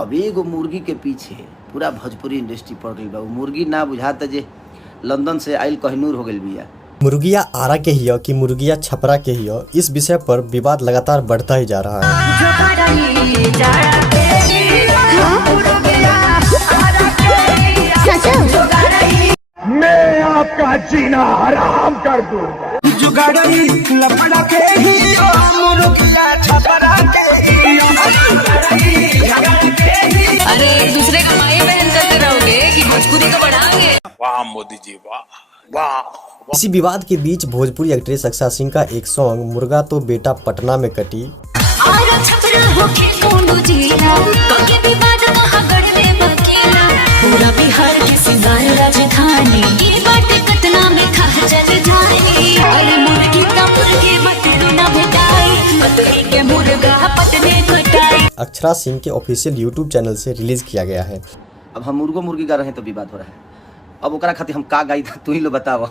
अब एगो मुर्गी के पीछे पूरा भोजपुरी इंडस्ट्री पड़ गई बा। वो मुर्गी ना बुझाता जे लंदन से आइल कहनूर हो गई बिया। मुर्गिया आरा के ही कि मुर्गिया छपरा के ही, इस विषय पर विवाद लगातार बढ़ता ही जा रहा है। मैं आपका जीना हराम कर दूंगा। अरे दूसरे का भाई बहन करते रहोगे कि भोजपुरी को बढ़ाओगे? वाह मोदी जी वाह वाह। इसी विवाद के बीच भोजपुरी एक्ट्रेस अक्षरा सिंह का एक सॉन्ग मुर्गा तो बेटा पटना में कटी पूरा बिहार के सिंगार राजधानी ये बाटे कतना में खा चल जानी। अरे मुर्गी का मुर्गी बटरू ना भेटाई, बटरी के मुर्गा पटने कटाई। अक्षरा सिंह के ऑफिशियल यूट्यूब चैनल से रिलीज किया गया है। अब हम मुर्गो मुर्गी गा रहे हैं तो विवाद हो रहा है। अब ओकरा खातिर हम का गाई तू ही लो बताओ।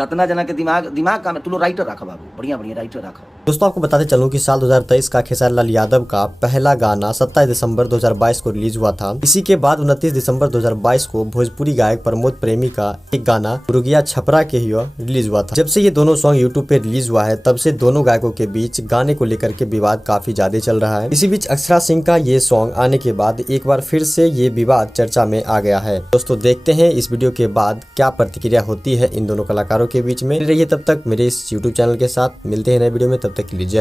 कतना जना के दिमाग का तू लो राइटर रखा बाबू, बढ़िया राइटर रखा। दोस्तों आपको बताते चलूं कि साल 2023 का खेसारी लाल यादव का पहला गाना 27 दिसंबर 2022 को रिलीज हुआ था। इसी के बाद 29 दिसंबर 2022 को भोजपुरी गायक प्रमोद प्रेमी का एक गाना मुर्गिया छपरा के ही रिलीज हुआ था। जब से ये दोनों सॉन्ग यूट्यूब पे रिलीज हुआ है तब से दोनों गायकों के बीच गाने को लेकर के विवाद काफी ज्यादा चल रहा है। इसी बीच अक्षरा सिंह का ये सॉन्ग आने के बाद एक बार फिर से ये विवाद चर्चा में आ गया है। दोस्तों देखते हैं इस वीडियो के बाद क्या प्रतिक्रिया होती है इन दोनों कलाकारों के बीच में। रहिए तब तक मेरे इस यूट्यूब चैनल के साथ, मिलते हैं नए वीडियो में, तब तक के लिए जय हिंद।